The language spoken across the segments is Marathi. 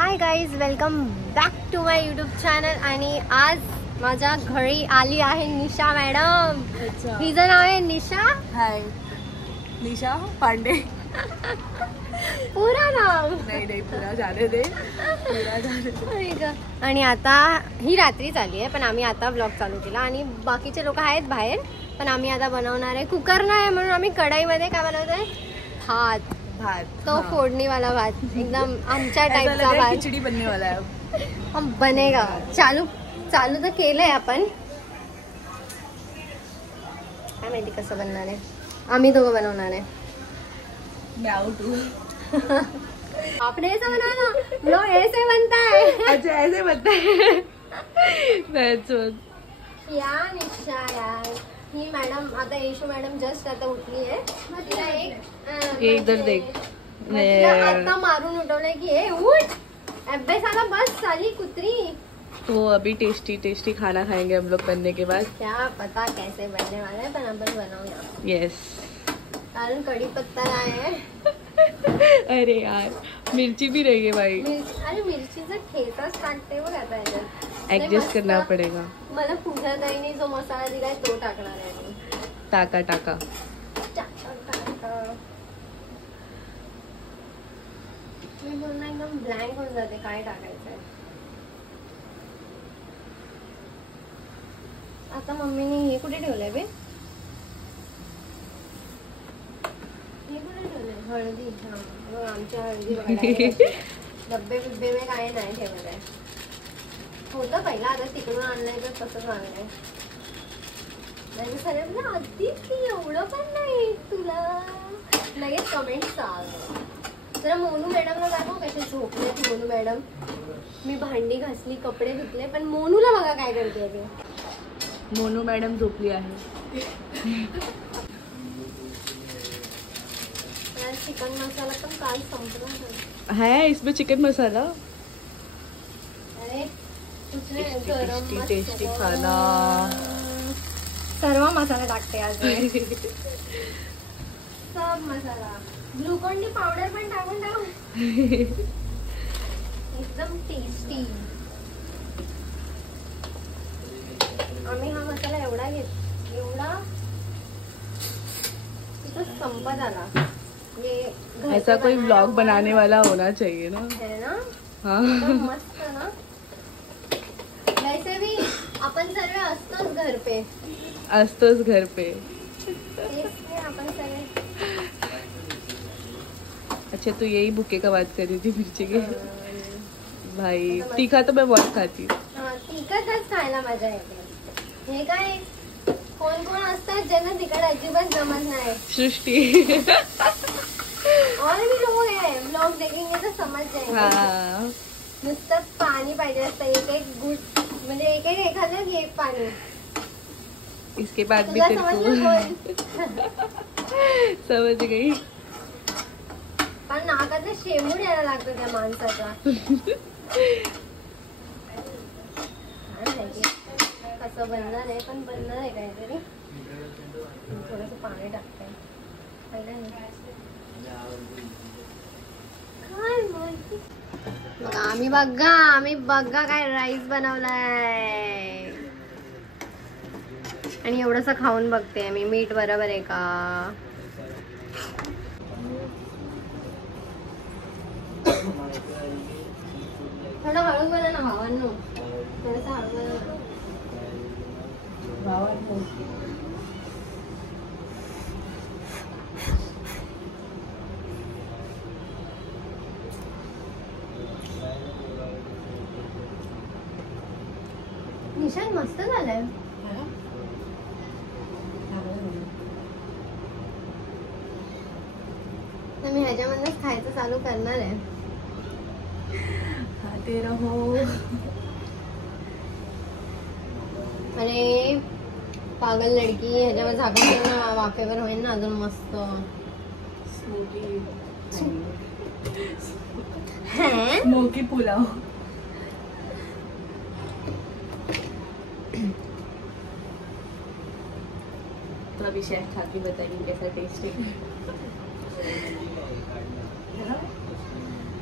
High guys, welcome back to my YouTube channel. आणि आज माझ्या घरी आली आहे निशा मॅडम. हिचं नाव आहे निशा. हाय, निशा पांडे. पुरा नाव नाही पुरा जाने दे. आणि आता ही रात्री चालली आहे, पण आम्ही आता व्लॉग चालू केला आणि बाकीचे लोक आहेत बाहेर. पण आम्ही आता बनवणार आहे, कुकर नाही म्हणून आम्ही कढईमध्ये काय बनवतोय, भात. तो फोडणीवाला भात, एकदम आमच्या टाइपचा भात. खिचडी बनने वाला है हम बनेगा. चालू तर केलंय आपण, काय माहिती कसं बनणार आहे. आम्ही दोघं बनवणार आहे. आपने ऐसा बनाना, लो ऐसे बनता है. अच्छा ऐसे बनता है. या निशा यार, ही मॅडम आता येशू मॅडम जस्ट आता उठली आहे. तिला ये इधर देख. आता मारून उठवलंय की हे उठ, अभ्यासाला बस साली कुत्री. तो अभी टेस्टी खाना खाएंगे हम लोग बनने के बाद. क्या पता कैसे बनने वाला है, पण आपण बनवूया. यस, कारण कढीपत्ता आहे. अरे यार मिर्ची भी रही है भाई. अरे मिरचीचा ठेचाच टाकते बघ आता याच्यात. एडजस्ट करना पड़ेगा. मला पूजा ताईने जो मसाला दिलाय तो टाकणार आहे मी. टाका. मी पूर्ण एकदम ब्लँक होऊन जाते काय टाकायचंय. आता मम्मीने हे कुठे ठेवलंय बे, हे कुठे ठेवलंय, हळदी. हा आमच्या हळदी डब्बे बिब्बे में काय नाही ठेवलंय. होतं पहिला, आता तिकडून आणलंय तर तसंच आणलंय. म्हणजे सगळ्यांना अगदी की एवढं पण नाही तुला. लगेच कमेंट चालू. जरा मोनू मॅडमला दाखव कसे झोपले मोनू मॅडम. मी भांडी घासली, कपडे धुतले, पण मोनूला बघा काय करते ते. मोनू मॅडम झोपली आहे. चिकन मसाला पण काल संपला है. इसमें चिकन मसाला. अरे टेस्टी खाना. सर्व मसाला टाकते आज. सब मसाला, ग्लुकॉन डी पावडर पण टाकून टाकू. एकदम टेस्टी. आम्ही हा मसाला एवढा तिथं संपत आला. ऐसा कोई व्लॉग बनाने वाला होना चाहिए ना. है ना. हाँ मस्त ना. वैसे भी अपन सर्व असतोच घर पे. अपन सगळे. अच्छा तू यही भूखे का बात कर रही थी मिर्ची के. भाई तीखा तो मैं बहुत खाती हूँ. तिखटच खायला मजा येते. हे काय कोण असतात ज्यांना तिखट अजिबात जमत नाही. सृष्टी. और भी लोग हैं, व्लॉग देखेंगे तो समझ जाएंगे. नुसतं पाणी पाहिजे असतं, एक गुड म्हणजे एक एखादं की एक पाणी. इसके बाद भी तेरे को समझ गई. पण नाकातलं शेंबूड यायला लागतं त्या माणसाचा. कसं बनणार आहे, पण बनणार आहे काहीतरी. थोडस पाणी टाकते. आम्ही बघा काय राईस बनवलाय. आणि एवढंस खाऊन बघते मी, मीठ बरोबर आहे का. थोडं हळू बोला ना भावांनो, थोडस हळू बोला. निशान मस्त झालंय. मी ह्याच्यामधनच खायचं चालू करणार आहे. खाते रहो. अरे पागल लडकी, ह्याच्यावर झाकण ठेव ना, वाफेवर होईल ना अजून मस्त. मोकी पुलाव. तो अभी शेफ खा के बताएंगे कैसा टेस्ट है.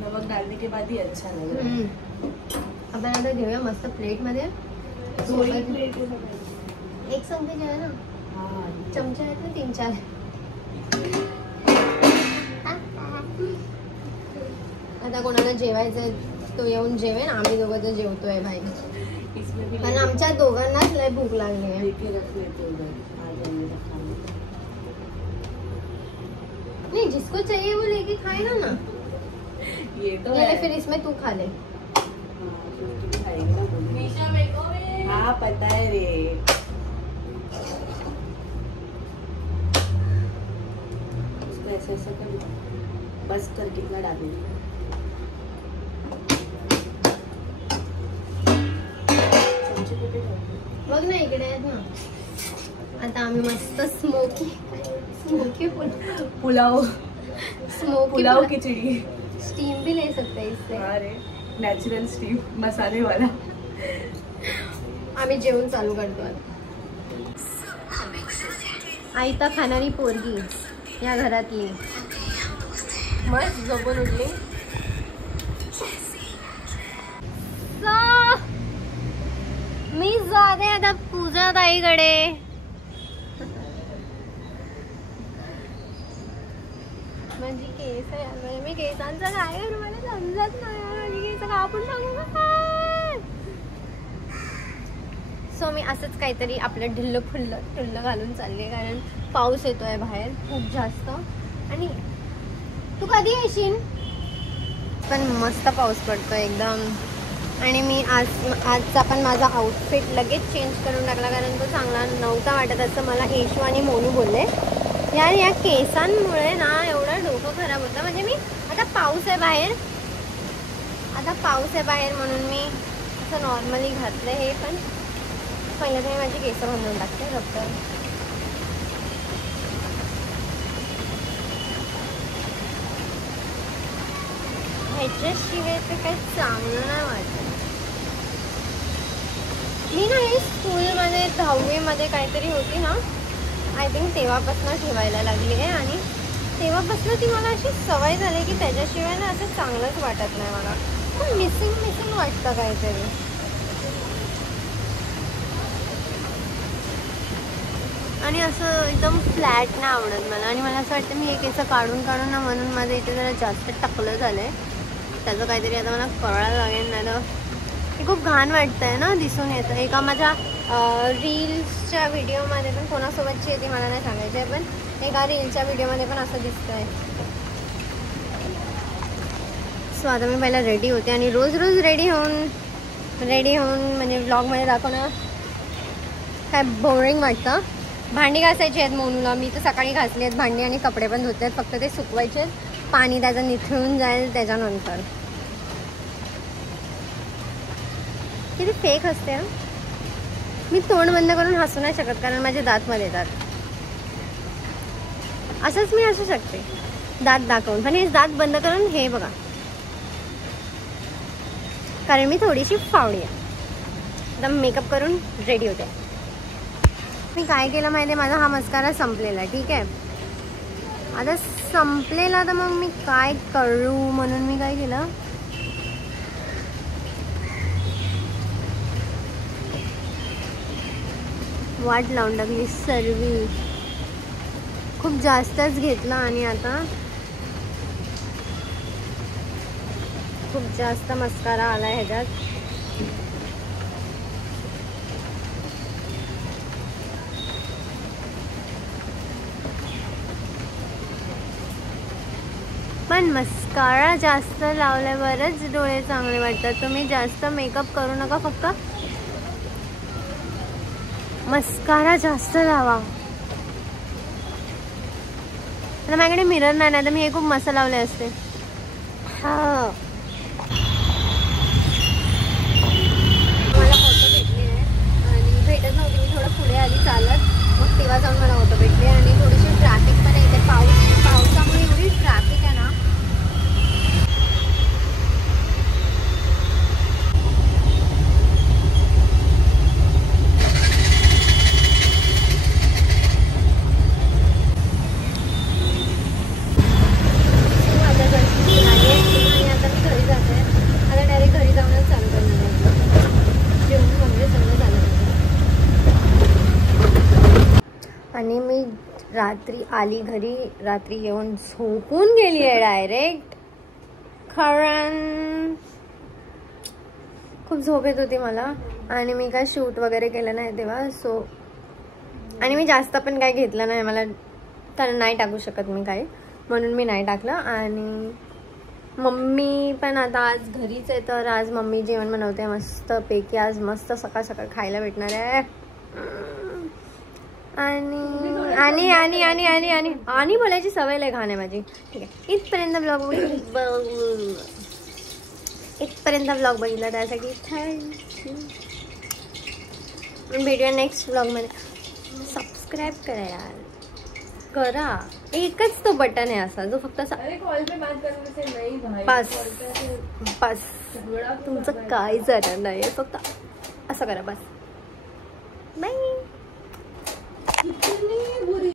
नमक डालने के बाद ही अच्छा लग रहा है. आपण आता घेऊया मस्त प्लेट मध्ये. थोड़ी प्लेट एक संख्या जे आहे ना, चमचे आहेत ना 3-4. आता कोणाला जेवायचंय तो येऊन जेवेन, आम्ही दोघं तर जेवतोय भाई. कारण आमच्या दोघांनाच लय भूक लागली आहे. नहीं, जिसको चाहिए वो लेके खाएगा ना. ये तो ले फिर इसमें तू खा ले. हाँ पता है रे. उसको ऐसे ऐसे कर बस कर. कितना डालेंगे? बघ ना इकडे आहेत ना. आता आम्ही मस्त स्मोकी पुलाव पुलाव खिचड़ी स्टीम भी ले सकते हैं इससे. अरे नेचुरल स्टीम मसाले वाला. आम्ही जेवण चालू करतो आता. आयता खाणारी पोरगी या घरातली मस्त झोपून उठली. मी जाते आता पूजा ताईकडे. माझी केस आहे यार, मी केसांचं काय करू मला समजत नाही यार. माझी केस कापून टाकू का? सो मी असंच काहीतरी आपलं ढिल्लं घालून चालले, कारण पाऊस येतोय बाहेर खूप जास्त. आणि तू कधी येशील? पण मस्त पाऊस पडतोय एकदम. आणि मी आजचा पण माझा आउटफिट लगेच चेंज करून टाकला, कारण तो चांगला नव्हता वाटत असं मला येशू आणि मोनू बोलले. यार या केसांमुळे ना एवढं डोकं खराब होतं. म्हणजे मी आता पाऊस आहे बाहेर म्हणून मी असं नॉर्मली घातलं हे. पण पहिलं तरी माझी केस बांधून टाकते रब्बर. ह्याच्याशिवाय ते काही चांगलं नाही वाटत. मी ना हे स्कूलमध्ये 10वीमध्ये काहीतरी होती ना, आय थिंक तेव्हापासून ठेवायला लागली आहे. आणि तेव्हापासून ती मला अशी सवय झाली की त्याच्याशिवाय ना असं चांगलंच वाटत नाही मला. पण मिसिंग वाटतं काहीतरी. आणि असं एकदम फ्लॅट नाही आवडत मला. आणि मला असं वाटतं मी हे केस काढून ना, म्हणून माझं इथे जरा जास्त टकलं झालं आहे. त्याचं काहीतरी आता मला कळायला लागेल. नाही तर हे खूप घाण वाटतं आहे ना, दिसून येतं. एका माझ्या रील्सच्या व्हिडिओमध्ये पण, कोणासोबतची आहे ती मला नाही सांगायची आहे, पण एका रीलच्या व्हिडिओमध्ये पण असं दिसतं आहे. सो आता मी पहिला रेडी होते. आणि रोज रेडी होऊन म्हणजे व्लॉगमध्ये दाखवणं काय बोरिंग वाटतं. भांडी घासायची आहेत मोनूला. मी तर सकाळी घासली आहेत भांडी आणि कपडे पण धुतले आहेत. फक्त ते सुकवायचे आहेत. पाणी त्याचं निथळून जाईल त्याच्यानंतर. किती फेक असते. मी तोंड बंद करून हसू नाही शकत, कारण माझे दात मध्ये येतात. असंच मी हसू शकते दात दाखवून, पण हे दात बंद करून हे बघा, कारण मी थोडीशी फावडी आहे. आता मेकअप करून रेडी होते. मी काय केलं माहिती आहे, माझा हा मस्कारा संपलेला. ठीक आहे, आता संपलेला तर मग मी काय करू म्हणून मी काय केलं, वाट लावून टाकली सर्वी. खूप जास्तच घेतला आणि आता खूप जास्त मस्कारा आला ह्याच्यात. पण मस्कारा जास्त लावल्यावरच डोळे चांगले वाटतात. तुम्ही जास्त मेकअप करू नका, फक्त मस्कारा जास्त लावा. आता माझ्याकडे मिरर नाही, तर मी हे खूप मस्त लावले असते. हा मला ऑटो भेटली आहे आणि भेटत नव्हती, मी थोडं पुढे आली चालत, मग तेव्हा जाऊन मला ऑटो भेटली. आणि थोडीशी ट्रॅफिक पण आहे इथे. पावसामुळे एवढी ट्रॅफिक आहे ना. आता रात्री आली घरी, रात्री येऊन झोपून गेली आहे डायरेक्ट. कारण खूप झोप येत होती मला आणि मी काय शूट वगैरे केलं नाही तेव्हा. सो आणि मी जास्त पण काय घेतलं नाही, मला तर नाही टाकू शकत मी काय, म्हणून मी नाही टाकलं. आणि मम्मी पण आता आज घरीच आहे, तर आज मम्मी जेवण बनवते मस्तपैकी. आज मस्त सकाळ सकाळ खायला भेटणार आहे. आणि आणि आणि आणि आणि आणि आणि बोलायची सवय लय घाण आहे माझी. ठीक आहे, इथपर्यंत ब्लॉग बघितला त्यासाठी थँक्यू. भेटूया नेक्स्ट ब्लॉगमध्ये. सबस्क्राईब करा यार, करा. एकच तो बटन आहे असा जो फक्त असा बस बस, तुमचं काय जरा नाही, फक्त असं करा बस. बाय.